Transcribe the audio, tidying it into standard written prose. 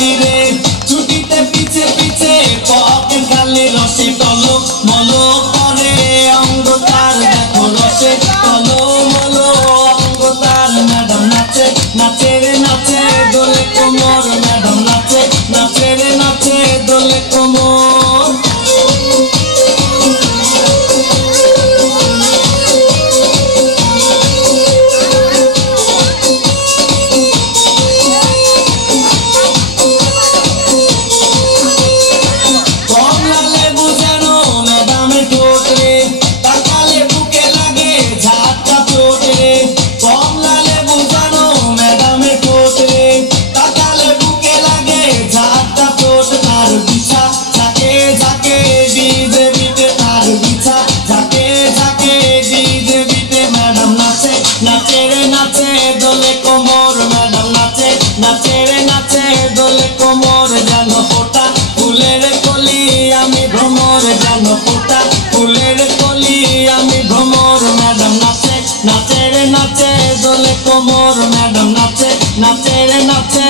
খালি রে ছুটিতে পিছে পিছে পকেট খালি রসে টলো মলো করে অঙ্গ তার দেখো রসে টলো মলো অঙ্গ তার ম্যাডাম নাচে নাচে রে নাচে দোলে কোমর ম্যাডাম নাচে নাচে রে নাচে দোলে কোমর নাচে রে নাচে দোলে কোমর ম্যাডাম নাচে নাচে রে নাচে দোলে কোমর যেন ফোটা ফুলের কলি আমি ভ্রমর যেন ফোটা ফুলের কলি আমি ভ্রমর ম্যাডাম নাচে নাচে রে নাচে দোলে কোমর ম্যাডাম নাচে নাচে রে নাচে